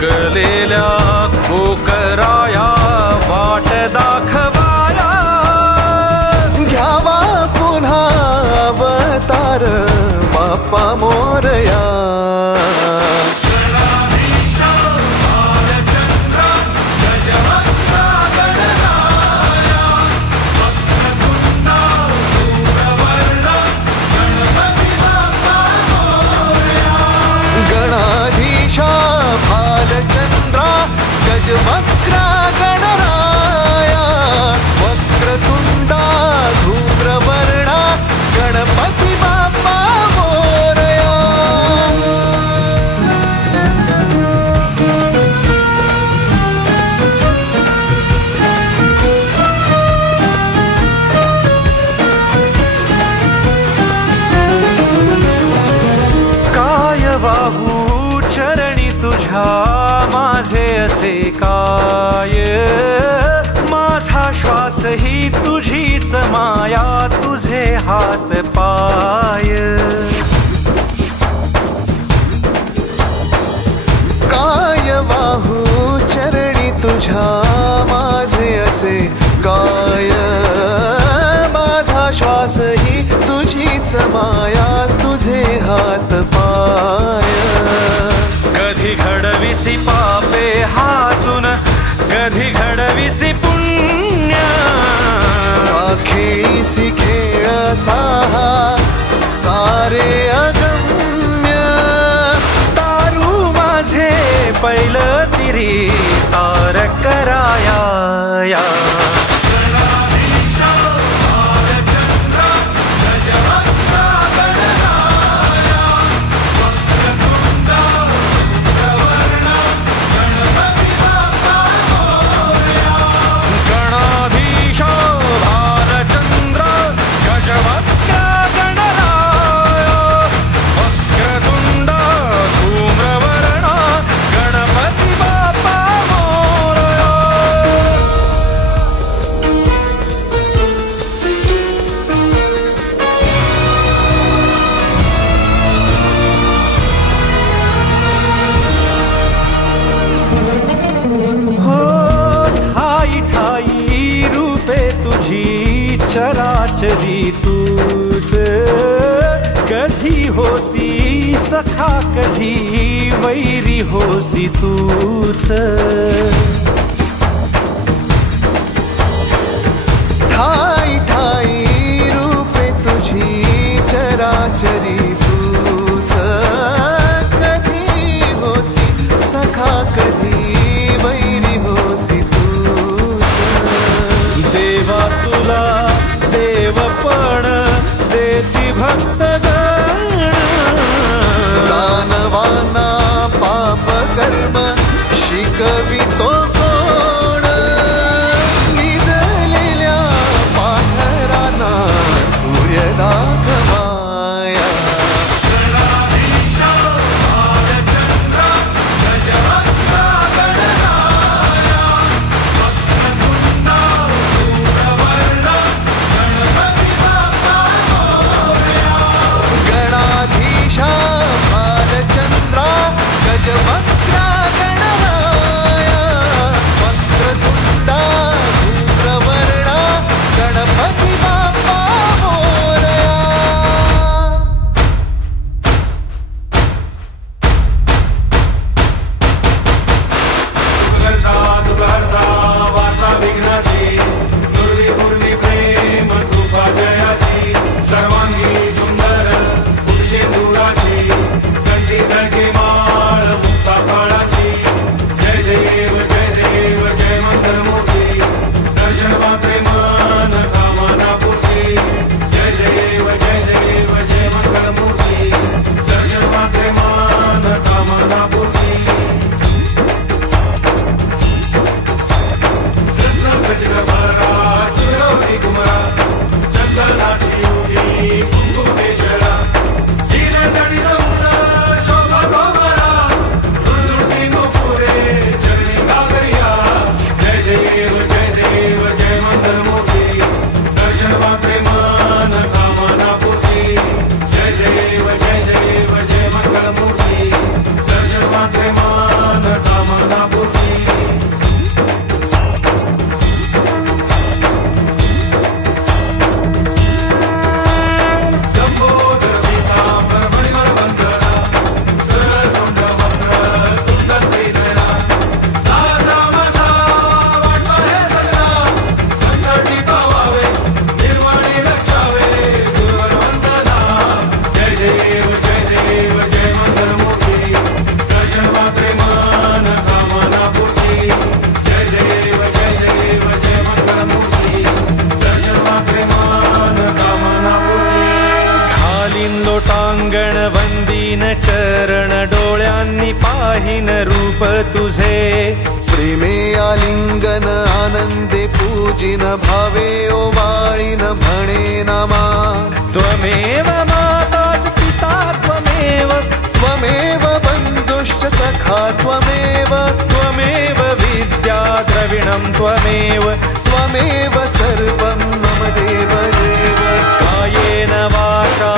उगलेल्या कोकराया वाट दाखवाया, घ्यावा पुन्हा अवतार बाप्पा मोरया. गणाधीशा भालचंद्रा गजवक्रा गणराया, वक्रतुंडा धूम्रवर्णा गणपती बाप्पा मोरया. काय वाहू चरणी तुझ्या माझे असे काय, माझा श्वास ही तुझीच माया, तुझे हात पाय. काय वाहू चरणी तुझ्या माझे असे काय, माझा श्वास ही तुझीच माया, तुझे हात पाय. कधी घडविसी पापे हातून, कधी घडविसी पुण्य, खेळीसी खेळ साहा सारे अगम्य. तारू माझे पहिलं तिरी तार कराया या. चराचरी तूच, कधी होसी सखा कधी वैरी होसी तूच. ठाई ठाई रूपे तुझी चराचरी तूच, कधी होसी सखा कधी वैरी होसी तूच. देवा तुला देवपण देती भक्तगण, दानवाना पाप कर्म शिकवितो कोण, निजलेल्या पाखरांना सूर्य दाखवाया. पाहिन रूप तुझे प्रेमे आलिंगन आनंदे पूजिन भावे ओवाळीन म्हणे नमा त्वमेव माता च पिता त्वमेव त्वमेव बन्धुश्च सखा त्वमेव त्वमेव विद्या द्रविणं त्वमेव त्वमेव सर्वं मम देव देव कायेन वाचा